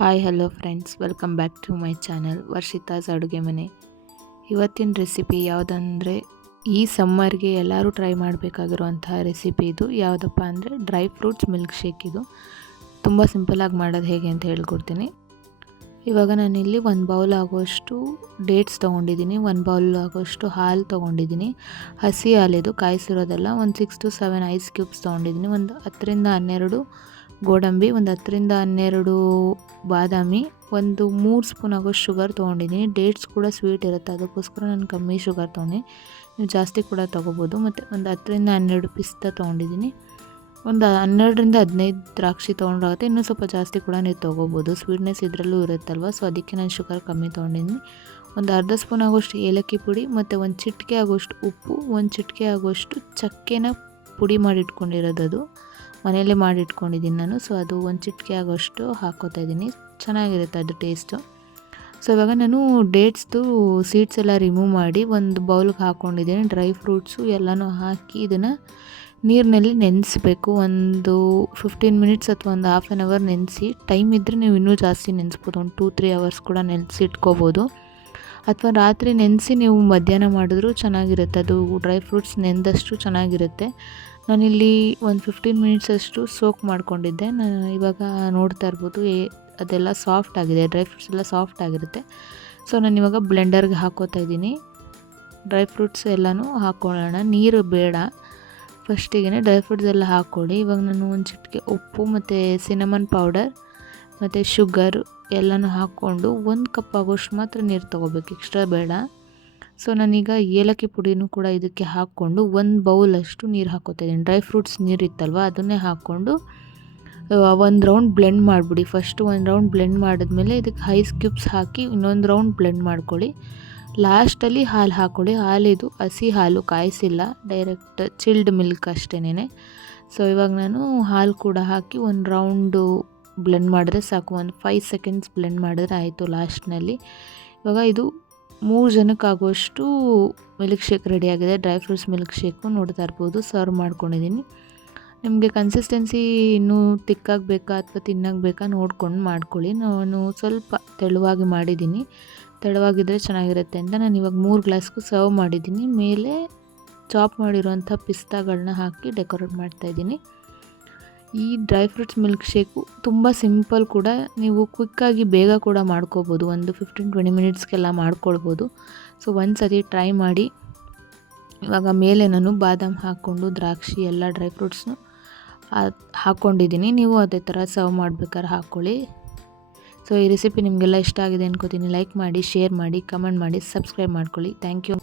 Hi hello friends welcome back to my channel Varshita's ಅಡುಗೆ ಮನೆ ಇವತ್ತಿನ ರೆಸಿಪಿ ಯಾವುದಂದರೆ, ಈ ಸಮ್ಮರ್ಗೆ ಎಲ್ಲರೂ ಟ್ರೈ ಮಾಡಬೇಕಾಗಿರುವಂತಹ ರೆಸಿಪಿ ಇದು. ಯಾವುದಪ್ಪ ಅಂದರೆ ಡ್ರೈ ಫ್ರೂಟ್ಸ್ ಮಿಲ್ಕ್ ಶೇಕ್ ಇದು. ತುಂಬ ಸಿಂಪಲಾಗಿ ಮಾಡೋದು ಹೇಗೆ ಅಂತ ಹೇಳ್ಕೊಡ್ತೀನಿ. ಇವಾಗ ನಾನಿಲ್ಲಿ ಒಂದು ಬೌಲ್ ಆಗುವಷ್ಟು ಡೇಟ್ಸ್ ತೊಗೊಂಡಿದ್ದೀನಿ. ಒಂದು ಬೌಲ್ ಆಗುವಷ್ಟು ಹಾಲು ತೊಗೊಂಡಿದ್ದೀನಿ. ಹಸಿ ಹಾಲಿದು ಕಾಯಿಸಿರೋದಲ್ಲ ಒಂದು six to seven ice cubes ತೊಗೊಂಡಿದ್ದೀನಿ. ಒಂದು ಹತ್ತರಿಂದ ಹನ್ನೆರಡು ಗೋಡಂಬಿ, ಒಂದು ಹತ್ತರಿಂದ ಹನ್ನೆರಡು ಬಾದಾಮಿ, ಒಂದು ಮೂರು ಸ್ಪೂನ್ ಆಗೋಷ್ಟು ಶುಗರ್ ತೊಗೊಂಡಿದ್ದೀನಿ. ಡೇಟ್ಸ್ ಕೂಡ ಸ್ವೀಟ್ ಇರುತ್ತೆ, ಅದಕ್ಕೋಸ್ಕರ ನಾನು ಕಮ್ಮಿ ಶುಗರ್ ತೊಗೊಂಡೆ. ನೀವು ಜಾಸ್ತಿ ಕೂಡ ತೊಗೋಬೋದು. ಮತ್ತು ಒಂದು ಹತ್ತರಿಂದ ಹನ್ನೆರಡು ಪಿಸ್ತಾ ತೊಗೊಂಡಿದ್ದೀನಿ. ಒಂದು ಹನ್ನೆರಡರಿಂದ ಹದಿನೈದು ದ್ರಾಕ್ಷಿ ತೊಗೊಂಡ್ರಾಗುತ್ತೆ ಇನ್ನೂ ಸ್ವಲ್ಪ ಜಾಸ್ತಿ ಕೂಡ ನೀವು ತೊಗೋಬೋದು. ಸ್ವೀಟ್ನೆಸ್ ಇದರಲ್ಲೂ ಇರುತ್ತಲ್ವ? ಸೊ ಅದಕ್ಕೆ ನಾನು ಶುಗರ್ ಕಮ್ಮಿ ತೊಗೊಂಡಿದ್ದೀನಿ. ಒಂದು ಅರ್ಧ ಸ್ಪೂನ್ ಆಗೋಷ್ಟು ಏಲಕ್ಕಿ ಪುಡಿ, ಮತ್ತು ಒಂದು ಚಿಟಿಕೆ ಆಗೋಷ್ಟು ಉಪ್ಪು, ಒಂದು ಚಿಟಿಕೆ ಆಗೋಷ್ಟು ಚಕ್ಕೆನ ಪುಡಿ ಮಾಡಿ ಇಟ್ಕೊಂಡಿರೋದು ಅದು. ಮನೆಯಲ್ಲೇ ಮಾಡಿ ಇಟ್ಕೊಂಡಿದ್ದೀನಿ ನಾನು. ಸೊ ಅದು ಒಂದು ಚಿಟಿಕೆ ಆಗೋಷ್ಟು ಹಾಕ್ಕೋತಾ ಇದ್ದೀನಿ. ಚೆನ್ನಾಗಿರುತ್ತೆ ಅದು ಟೇಸ್ಟು ಸೊ ಇವಾಗ ನಾನು ಡೇಟ್ಸ್ದು ಸೀಡ್ಸ್ ಎಲ್ಲ ರಿಮೂವ್ ಮಾಡಿ ಒಂದು ಬೌಲ್ಗೆ ಹಾಕ್ಕೊಂಡಿದ್ದೀನಿ ಡ್ರೈ ಫ್ರೂಟ್ಸು ಎಲ್ಲನೂ ಹಾಕಿ ಇದನ್ನು ನೀರಿನಲ್ಲಿ ನೆನೆಸ್ಬೇಕು. ಒಂದು ಫಿಫ್ಟೀನ್ ಮಿನಿಟ್ಸ್ ಅಥವಾ ಒಂದು ಹಾಫ್ ಆ್ಯನ್ ಅವರ್ ನೆನೆಸಿ. ಟೈಮ್ ಇದ್ದರೆ ನೀವು ಇನ್ನೂ ಜಾಸ್ತಿ ನೆನೆಸ್ಬೋದು. ಒಂದು ಟೂ ತ್ರೀ ಅವರ್ಸ್ ಕೂಡ ನೆನೆಸಿ ಇಟ್ಕೋಬೋದು. ಅಥವಾ ರಾತ್ರಿ ನೆನೆಸಿ ನೀವು ಮಧ್ಯಾಹ್ನ ಮಾಡಿದ್ರೂ ಚೆನ್ನಾಗಿರುತ್ತೆ. ಅದು ಡ್ರೈ ಫ್ರೂಟ್ಸ್ ನೆಂದಷ್ಟು ಚೆನ್ನಾಗಿರುತ್ತೆ. ನಾನಿಲ್ಲಿ ಒಂದು ಫಿಫ್ಟೀನ್ ಮಿನಿಟ್ಸಷ್ಟು ಸೋಕ್ ಮಾಡ್ಕೊಂಡಿದ್ದೆ. ನಾನು ಇವಾಗ ನೋಡ್ತಾ ಇರ್ಬೋದು ಏ ಅದೆಲ್ಲ ಸಾಫ್ಟ್ ಆಗಿದೆ ಡ್ರೈ ಫ್ರೂಟ್ಸ್ ಎಲ್ಲ ಸಾಫ್ಟ್ ಆಗಿರುತ್ತೆ. ಸೊ ನಾನು ಇವಾಗ ಬ್ಲೆಂಡರ್ಗೆ ಹಾಕೋತಾ ಇದ್ದೀನಿ. ಡ್ರೈ ಫ್ರೂಟ್ಸ್ ಎಲ್ಲನೂ ಹಾಕ್ಕೊಳ್ಳೋಣ ನೀರು ಬೇಡ. ಫಸ್ಟಿಗೆ ಡ್ರೈ ಫ್ರೂಟ್ಸ್ ಎಲ್ಲ ಹಾಕ್ಕೊಳ್ಳಿ. ಇವಾಗ ನಾನು ಒಂದು ಚಿಟಿಕೆ ಉಪ್ಪು ಮತ್ತು ಸಿನಮನ್ ಪೌಡರ್ ಮತ್ತು ಶುಗರ್ ಎಲ್ಲನೂ ಹಾಕ್ಕೊಂಡು ಒಂದು ಕಪ್ ಆಗೋಷ್ಟು ಮಾತ್ರ ನೀರು ತೊಗೋಬೇಕು. ಎಕ್ಸ್ಟ್ರಾ ಬೇಡ. ಸೊ ನಾನೀಗ ಏಲಕ್ಕಿ ಪುಡಿನೂ ಕೂಡ ಇದಕ್ಕೆ ಹಾಕ್ಕೊಂಡು ಒಂದು ಬೌಲಷ್ಟು ನೀರು ಹಾಕೋತಾ ಇದ್ದೀನಿ ಡ್ರೈ ಫ್ರೂಟ್ಸ್ ನೀರು ಇತ್ತಲ್ವ, ಅದನ್ನೇ ಹಾಕ್ಕೊಂಡು ಒಂದು ರೌಂಡ್ ಬ್ಲೆಂಡ್ ಮಾಡಿಬಿಡಿ. ಫಸ್ಟ್ ಒಂದು ರೌಂಡ್ ಬ್ಲೆಂಡ್ ಮಾಡಿದ್ಮೇಲೆ ಇದಕ್ಕೆ ಐಸ್ ಕ್ಯೂಬ್ಸ್ ಹಾಕಿ ಇನ್ನೊಂದು ರೌಂಡ್ ಬ್ಲೆಂಡ್ ಮಾಡ್ಕೊಳ್ಳಿ. ಲಾಸ್ಟಲ್ಲಿ ಹಾಲು ಹಾಕ್ಕೊಳ್ಳಿ ಹಾಲಿದು ಹಸಿ ಹಾಲು ಕಾಯಿಸಿಲ್ಲ ಡೈರೆಕ್ಟ್ ಚಿಲ್ಡ್ ಮಿಲ್ಕ್ ಅಷ್ಟೇನೆ ಸೊ ಇವಾಗ ನಾನು ಹಾಲು ಕೂಡ ಹಾಕಿ ಒಂದು ರೌಂಡು ಬ್ಲೆಂಡ್ ಮಾಡಿದ್ರೆ ಸಾಕು. ಒಂದು ಫೈವ್ ಸೆಕೆಂಡ್ಸ್ ಬ್ಲೆಂಡ್ ಮಾಡಿದ್ರೆ ಆಯಿತು ಲಾಸ್ಟ್ನಲ್ಲಿ ಇವಾಗ ಇದು ಮೂರು ಜನಕ್ಕಾಗುವಷ್ಟು ಮಿಲ್ಕ್ ಶೇಕ್ ರೆಡಿಯಾಗಿದೆ ಡ್ರೈ ಫ್ರೂಟ್ಸ್ ಮಿಲ್ಕ್ ಶೇಕು ನೋಡ್ತಾ ಇರ್ಬೋದು. ಸರ್ವ್ ಮಾಡ್ಕೊಂಡಿದ್ದೀನಿ. ನಿಮಗೆ ಕನ್ಸಿಸ್ಟೆನ್ಸಿ ಇನ್ನೂ ತಿಕ್ಕಾಗಿ ಬೇಕಾ ಅಥವಾ ತಿನ್ನಕ್ಕೆ ಬೇಕಾ ನೋಡ್ಕೊಂಡು ಮಾಡ್ಕೊಳ್ಳಿ. ನಾನು ಸ್ವಲ್ಪ ತೆಳುವಾಗಿ ಮಾಡಿದ್ದೀನಿ. ತೆಳುವಾಗಿದ್ದರೆ ಚೆನ್ನಾಗಿರುತ್ತೆ ಅಂತ ನಾನು ಇವಾಗ ಮೂರು ಗ್ಲಾಸ್ಗೂ ಸರ್ವ್ ಮಾಡಿದ್ದೀನಿ. ಮೇಲೆ ಚಾಪ್ ಮಾಡಿರುವಂಥ ಪಿಸ್ತಾಗಳನ್ನ ಹಾಕಿ ಡೆಕೋರೇಟ್ ಮಾಡ್ತಾಯಿದ್ದೀನಿ ಈ ಡ್ರೈ ಫ್ರೂಟ್ಸ್ ಮಿಲ್ಕ್ ಶೇಕು ತುಂಬ ಸಿಂಪಲ್ ಕೂಡ. ನೀವು ಕ್ವಿಕ್ಕಾಗಿ ಬೇಗ ಕೂಡ ಮಾಡ್ಕೋಬೋದು. ಒಂದು ಫಿಫ್ಟೀನ್ ಟ್ವೆಂಟಿ ಮಿನಿಟ್ಸ್ಗೆಲ್ಲ ಮಾಡ್ಕೊಳ್ಬೋದು. ಸೊ ಒಂದು ಸತಿ ಟ್ರೈ ಮಾಡಿ. ಇವಾಗ ಮೇಲೆ ನಾನು ಬಾದಾಮ್ ಹಾಕ್ಕೊಂಡು ದ್ರಾಕ್ಷಿ ಎಲ್ಲ ಡ್ರೈ ಫ್ರೂಟ್ಸ್ನು ಹಾಕ್ಕೊಂಡಿದ್ದೀನಿ ನೀವು ಅದೇ ಥರ ಸರ್ವ್ ಮಾಡ್ಬೇಕಾದ್ರೆ ಹಾಕ್ಕೊಳ್ಳಿ ಸೊ ಈ ರೆಸಿಪಿ ನಿಮಗೆಲ್ಲ ಇಷ್ಟ ಆಗಿದೆ ಅನ್ಕೋತೀನಿ. ಲೈಕ್ ಮಾಡಿ ಶೇರ್ ಮಾಡಿ ಕಮೆಂಟ್ ಮಾಡಿ ಸಬ್ಸ್ಕ್ರೈಬ್ ಮಾಡ್ಕೊಳ್ಳಿ. Thank you